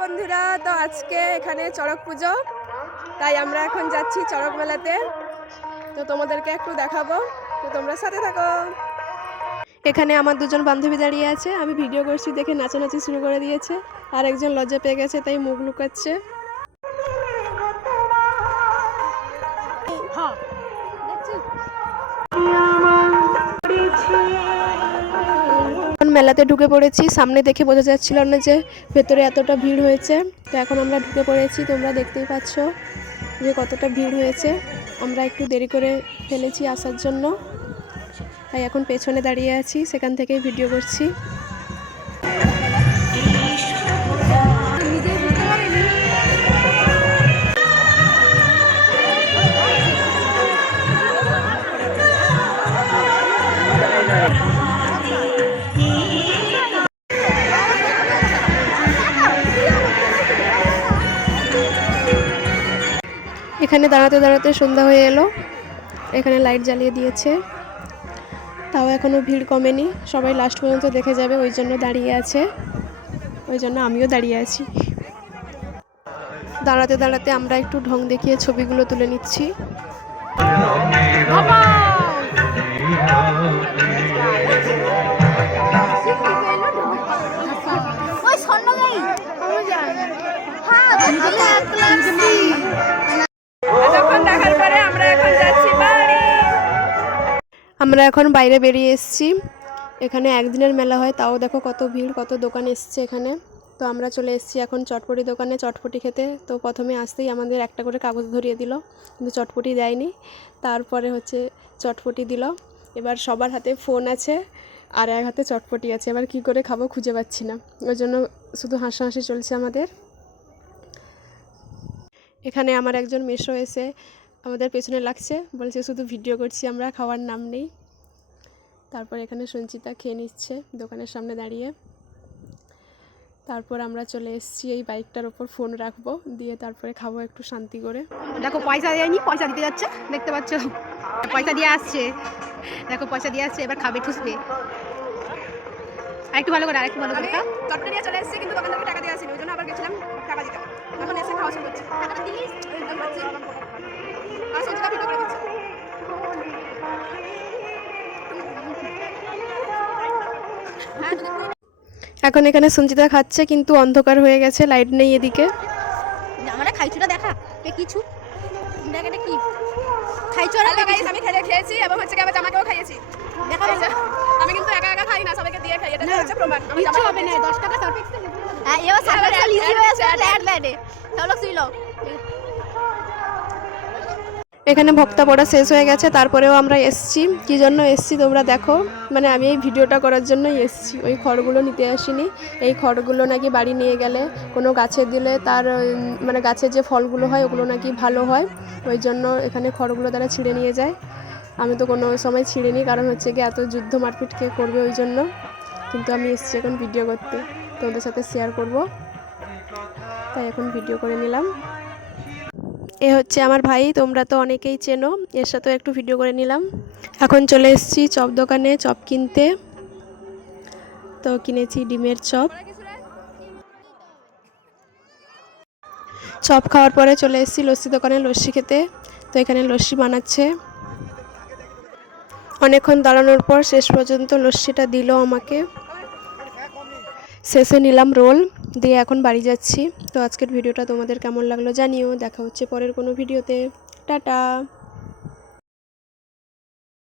বন্ধুরা, তো আজকে এখানে চড়ক পুজো, তাই আমরা এখন যাচ্ছি চড়ক মেলাতে। তো তোমাদেরকে একটু দেখাবো, তো তোমরা সাথে থাকো। এখানে আমার দুজন বান্ধবী দাঁড়িয়ে আছে, আমি ভিডিও করছি দেখে নাচানাচি শুরু করে দিয়েছে। আর একজন লজ্জা পেয়ে গেছে তাই মুখ লুকাচ্ছে। মেলাতে ঢুকে পড়েছি, সামনে দেখে বোঝা যাচ্ছিল না যে ভেতরে এতটা ভিড় হয়েছে। তো এখন আমরা ঢুকে পড়েছি, তোমরা দেখতেই পাচ্ছ যে কতটা ভিড় হয়েছে। আমরা একটু দেরি করে ফেলেছি আসার জন্য, তাই এখন পেছনে দাঁড়িয়ে আছি, সেখান থেকেই ভিডিও করছি। এখানে দাঁড়াতে দাঁড়াতে সন্ধ্যা হয়ে এলো, এখানে লাইট জ্বালিয়ে দিয়েছে, তাও এখনও ভিড় কমেনি। সবাই লাস্ট পর্যন্ত দেখে যাবে ওই জন্য দাঁড়িয়ে আছে, ওই জন্য আমিও দাঁড়িয়ে আছি। দাঁড়াতে দাঁড়াতে আমরা একটু ঢং দেখিয়ে ছবিগুলো তুলে নিচ্ছি। আমরা এখন বাইরে বেরিয়ে এসেছি। এখানে একদিনের মেলা হয়, তাও দেখো কত ভিড়, কত দোকান এসছে এখানে। তো আমরা চলে এসেছি এখন চটপটি দোকানে চটপটি খেতে। তো প্রথমে আসতেই আমাদের একটা করে কাগজ ধরিয়ে দিল, কিন্তু চটপটি দেয়নি। তারপরে হচ্ছে চটপটি দিল। এবার সবার হাতে ফোন আছে আর এক হাতে চটপটি আছে, এবার কি করে খাবো খুঁজে পাচ্ছি না, ওই জন্য শুধু হাসাহাসি চলছে আমাদের। এখানে আমার একজন মেসো এসে আমাদের পেছনে লাগছে, বলছে শুধু ভিডিও করছি আমরা, খাওয়ার নাম নেই। তারপর এখানে সঞ্চিতা খেয়ে নিচ্ছে দোকানের সামনে দাঁড়িয়ে। তারপর আমরা চলে এসেছি এই বাইকটার ওপর ফোন রাখবো, দিয়ে তারপরে খাবো একটু শান্তি করে। দেখো পয়সা দেয়নি, পয়সা দিতে যাচ্ছে, দেখতে পাচ্ছ পয়সা দিয়ে আসছে, দেখো পয়সা দিয়ে আসছে, এবার খাবে ঠুসবে। আরেকটু ভালো করে, আরেকটু ভালো করে। চটপটি নিয়ে চলে এসেছি, কিন্তু দোকানদারকে টাকা দিয়ে আসিনি, ওই জন্য আবার গেছিলাম টাকা দিতে। এখন এসে খাওয়া শুরু করছি। টাকাটা দিস আর সঞ্চিতা ভিডিও করে দিচ্ছে। এখন এখানে সঞ্চিতা খাচ্ছে, কিন্তু অন্ধকার হয়ে গেছে, লাইট নেই এদিকে। আমরা খাইছুটা দেখা কিছু দেখ, এটা কি খাইছো? আমি খেয়েছি এবং হচ্ছে কি আবার জামাকেও খাইয়েছি। আমি কিন্তু একা একা খাই না, সবাইকে দিয়ে খাই, এটা হচ্ছে প্রমাণ। আমি কিছু হবে না, 10 টাকা সার্ভিস। হ্যাঁ, এবার সার্ভিস লিজি হয়ে আছে, অ্যাড লাইনে চলো ছিল। এখানে ভক্তা পড়া শেষ হয়ে গেছে, তারপরেও আমরা এসছি। কী জন্য এসছি তোমরা দেখো, মানে আমি এই ভিডিওটা করার জন্যই এসছি। ওই খড়গুলো নিতে আসিনি, এই খড়গুলো নাকি বাড়ি নিয়ে গেলে কোনো গাছে দিলে তার মানে গাছের যে ফলগুলো হয় ওগুলো নাকি ভালো হয়, ওই জন্য এখানে খড়গুলো তারা ছিঁড়ে নিয়ে যায়। আমি তো কোনো সময় ছিঁড়িনি, কারণ হচ্ছে কি এত যুদ্ধ মারপিট কে করবে ওই জন্য। কিন্তু আমি এসছি এখন ভিডিও করতে, তোমাদের সাথে শেয়ার করব, তাই এখন ভিডিও করে নিলাম। এ হচ্ছে আমার ভাই, তোমরা তো অনেকেই চেনো, এর সাথেও একটু ভিডিও করে নিলাম। এখন চলে এসেছি চপ দোকানে চপ কিনতে। তো কিনেছি ডিমের চপ। চপ খাওয়ার পরে চলে এসেছি লস্যি দোকানে লস্যি খেতে। তো এখানে লস্যি বানাচ্ছে। অনেকক্ষণ দাঁড়ানোর পর শেষ পর্যন্ত লস্যিটা দিল আমাকে। শেষে নিলাম রোল, দিয়ে এখন বাড়ি যাচ্ছি। তো আজকের ভিডিওটা তোমাদের কেমন লাগলো জানিও, দেখা হচ্ছে পরের কোনো ভিডিওতে। টাটা।